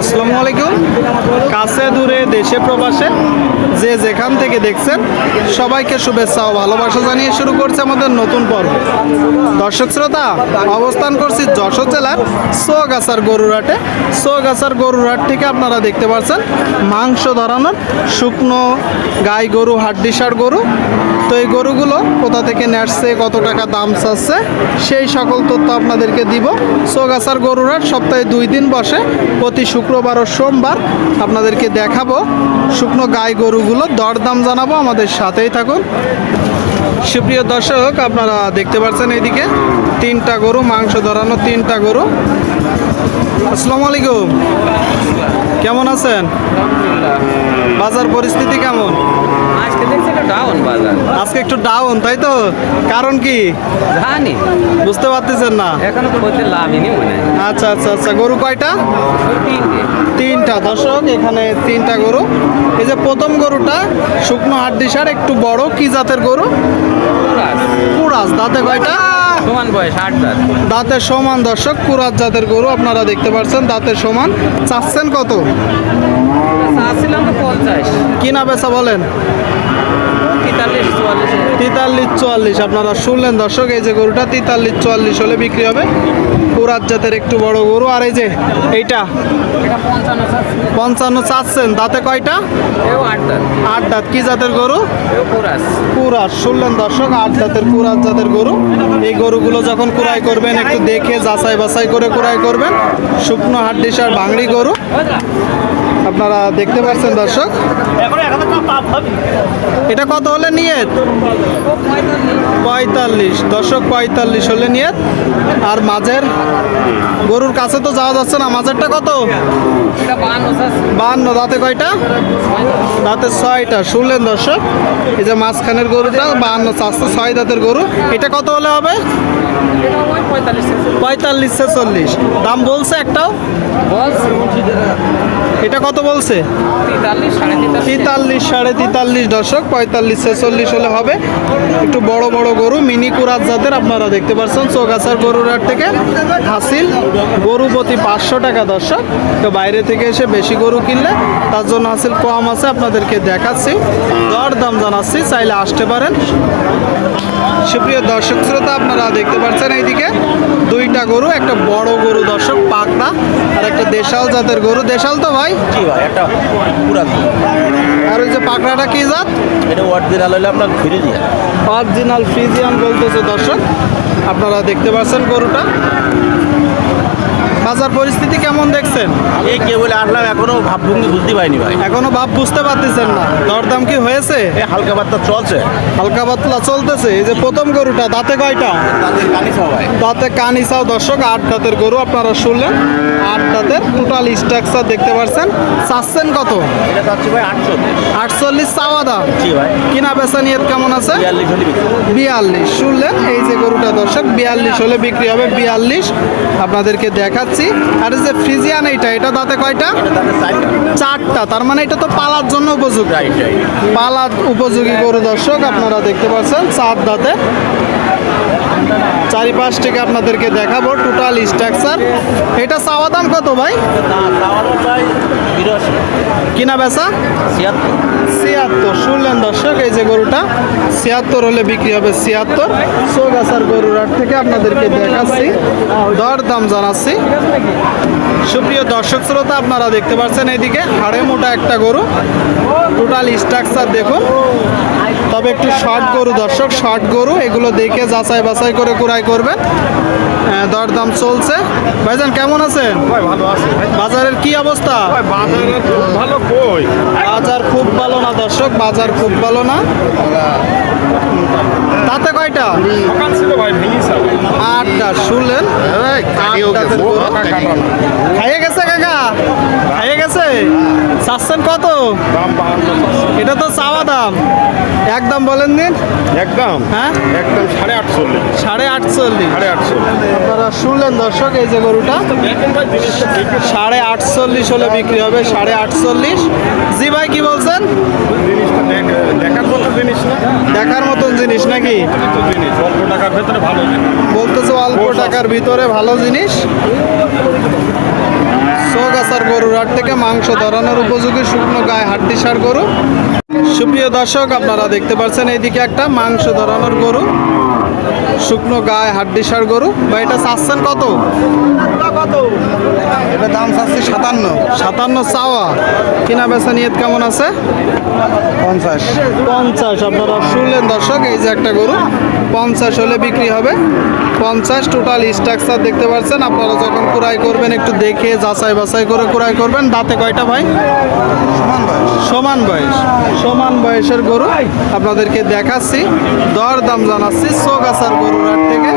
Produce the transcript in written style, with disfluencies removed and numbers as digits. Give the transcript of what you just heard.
আসসালামু আলাইকুম। কাছে দূরে দেশে প্রবাসে যে যেখান থেকে দেখছেন সবাইকে শুভেচ্ছা ও ভালোবাসা জানিয়ে শুরু করছে আমাদের নতুন পর্ব। দর্শক শ্রোতা, অবস্থান করছি যশোর জেলার চৌগাছার গরুরহাটে। চৌগাছার গরুরহাট থেকে আপনারা দেখতে পাচ্ছেন মাংস ধরানোর শুকনো গাই গরু, হাড্ডিসার গরু। তো এই গরুগুলো কোথা থেকে নেসছে, কত টাকা দাম চাচ্ছে, সেই সকল তথ্য আপনাদেরকে দিব। চৌগাছার গরুরহাট সপ্তাহে 2 দিন বসে, প্রতি শুক্রবার ও সোমবার আপনাদেরকে দেখাবো শুকনো গাই গরুগুলো, দরদাম জানাবো, আমাদের সাথেই থাকুন। সুপ্রিয় দর্শক, আপনারা দেখতে পাচ্ছেন এইদিকে 3টা গরু, মাংস ধরানো 3টা গরু। আসসালামু আলাইকুম, কেমন আছেন? বাজার পরিস্থিতি কেমন? আজকে একটু ডাউন, তাই তো? কারণ কি জানি, বুঝতে পারতেছেন না এখনো তো বলতে লাভই নেই মনে হয়। আচ্ছা আচ্ছা আচ্ছা, গরু কয়টা? তিনটা। দর্শক, এখানে 3টা গরু। এই যে প্রথম গরুটা শুকনো হাড্ডিসার, একটু বড়, কি জাতের গরু? কুরাস। দাঁতে কয়টা? সমান বয়স 8 দাঁত। দাঁতের সমান। দর্শক, কুরাস জাতের গরু আপনারা দেখতে পাচ্ছেন, দাঁতের সমান। চাচ্ছেন কত? চাচ্ছিলাম তো 50। কিনা বেচা বলেন? 43-44। আপনারা শুনলেন দর্শক, এই যে গরুটা 43-44 হলে বিক্রি হবে। কুরাস জাতের একটু বড় গরু। আর এই যে এইটা 55 চাচ্ছেন। দাঁতে কয়টা? 8 দাঁত। কি জাতের গরু? কুরাস। শুনলেন দর্শক, 8 দাঁতের কুরাস জাতের গরু। এই গরুগুলো যখন কুড়াই করবেন একটু দেখে যাচাই বাছাই করে কুড়াই করবেন। শুকনো হাড্ডিসার ভাঙড়ি গরু আপনারা দেখতে পাচ্ছেন দর্শক। এটা কত হলে নিয়ত? 45। দর্শক, 45 হলে নিয়ত। আর মাঝের গরুর কাছে তো যাওয়া যাচ্ছে না, মাঝেরটা কত? 52। দাঁতে কয়টা? দাঁতে 6টা। শুনলেন দর্শক, এই যে মাঝখানের গরুটা 52 চাচ্ছে, 6 দাঁতের গরু। এটা কত হলে হবে? 45-46 দাম বলছে একটাও? এটা কত বলছে? 43-43.5। দর্শক, 45-46 হলে হবে। একটু বড় বড় গরু, মিনি কুরাস জাতের আপনারা দেখতে পাচ্ছেন চৌগাছার গরুরহাট থেকে। হাসিল গরু প্রতি 500 টাকা। দর্শক, তো বাইরে থেকে এসে বেশি গরু কিনলে তার জন্য হাসিল কম আছে, আপনাদেরকে দেখাচ্ছি, দর দাম জানাচ্ছি, চাইলে আসতে পারেন। সুপ্রিয় দর্শক শ্রোতা, আপনারা দেখতে পাচ্ছেন এইদিকে 2টা গরু, একটা বড় গরু দর্শক পাকড়া, আর একটা দেশাল জাতের গরু। দেশাল তো ভাই? জি ভাই, একটা পুরা। আর ওই যে পাকড়াটা কি জাত? এটা অরিজিনাল হলে আপনার ফ্রিজিয়ান। অরিজিনাল ফ্রিজিয়ান বলতেছে দর্শক। আপনারা দেখতে পাচ্ছেন গরুটা। বাজার পরিস্থিতি কেমন দেখছেন? এই কে বলে আসলাম, এখনো ভাবভঙ্গি বুঝতে পারিনি ভাই। এখনো ভাব বুঝতে পারতেছেন না? দরদাম কি হয়েছে? এই হালকা বার্তা চলছে, হালকা পাতলা চলতেছে। এই যে প্রথম গরুটা, দাঁতে কয়টা? তাদের কানি সবাই। দাঁতে কানিসাও। দর্শক, 8 দাঁতের গরু আপনারা শুনলেন, 8 দাঁতের। টোটাল স্ট্রাকচার দেখতে পাচ্ছেন। চাচ্ছেন কত? এটা চাচ্ছি ভাই 48 চাওয়া দাম। জি ভাই। কিনা বেচা নিয়ত কেমন আছে? 42 হলে বিক্রি। 42। শুনলেন, এই যে গরুটা দর্শক 42 হলে বিক্রি হবে। 42 আপনাদেরকে দেখাচ্ছি। আর এই যে ফ্রিজিয়ান, এটা দাঁতে কয়টা? তাদের 4টা। তার মানে এটা তো পালার জন্য উপযোগী, রাইট। পালার উপযোগী গরু। দর্শক, আপনারা দেখতে পাচ্ছেন 4 দাঁতে। চারিপাশ থেকে আপনাদেরকে দেখাবো টোটাল স্ট্রাকচার। এটা চাওয়া দাম কত ভাই? কিনা বেচা 76। শুনলেন দর্শক, এই যে গরুটা 76 হলে বিক্রি হবে। 76। চৌগাছার গরুরহাট থেকে আপনাদেরকে দেখাচ্ছি, দর দাম জানাচ্ছি। সুপ্রিয় দর্শক শ্রোতা, আপনারা দেখতে পাচ্ছেন এইদিকে হাড়ে মোটা একটা গরু। টোটাল স্ট্রাকচার দেখুন। তবে একটু শর্ট গরু দর্শক, শর্ট গরু, এগুলো দেখে যাচাই বাছাই করে কুড়াই করবেন। দরদাম চলছে। ভাইজান কেমন আছেন? ভালো আছে। বাজারের কি অবস্থা? ভালো কই? বাজার খুব ভালো না দর্শক, বাজার খুব ভালো না। তাতে কয়টা? সকাল ছিল ভাই, ভেঙেছে 8টা। শুনলেন, 8 দাঁতের গরু। খাইয়ে গেছে কাকা, খাইয়ে গেছে। চাচ্ছেন কত? দাম 52। এটা তো চাওয়া দাম, একদম বলেন দিন। একদম হ্যাঁ, একদম 48। 48.5। 48। আপনারা শুনলেন দর্শক, এই যে গরুটা 48.5 হলে বিক্রি হবে। 48.5। জি ভাই, কি বলছেন? জিনিসটা দেখার মতো জিনিস না, দেখার মতন জিনিস নাকি? তো জিনিস অল্প টাকার ভেতরে ভালো জিনিস। বলতেছে অল্প টাকার ভিতরে ভালো জিনিস। সোগাছার গরুর হাট থেকে মাংস ধরানোর উপযোগী শুকনো গায়ে হাড্ডিসার গরু। সুপ্রিয় দর্শক, আপনারা দেখতে পাচ্ছেন এইদিকে একটা মাংস ধরানোর গরু, শুকনো গায়ে হাড্ডিসার গরু। বা এটা চাচ্ছেন কত? এটা দাম চাচ্ছি 57 চাওয়া। কিনা বেচা নিয়ত কেমন আছে? 50। আপনারা শুনলেন দর্শক, এই যে একটা গরু 50 হলে বিক্রি হবে। 50 টোটাল স্ট্রাকচার দেখতে পাচ্ছেন। আপনারা যখন ক্রয় করবেন একটু দেখে যাচাই বাছাই করে ক্রয় করবেন। দাঁতে কয়টা ভাই? সমান বয়সের গরু আপনাদেরকে দেখাচ্ছি, দর দাম জানাচ্ছি সোগাছার গরুর হাট থেকে।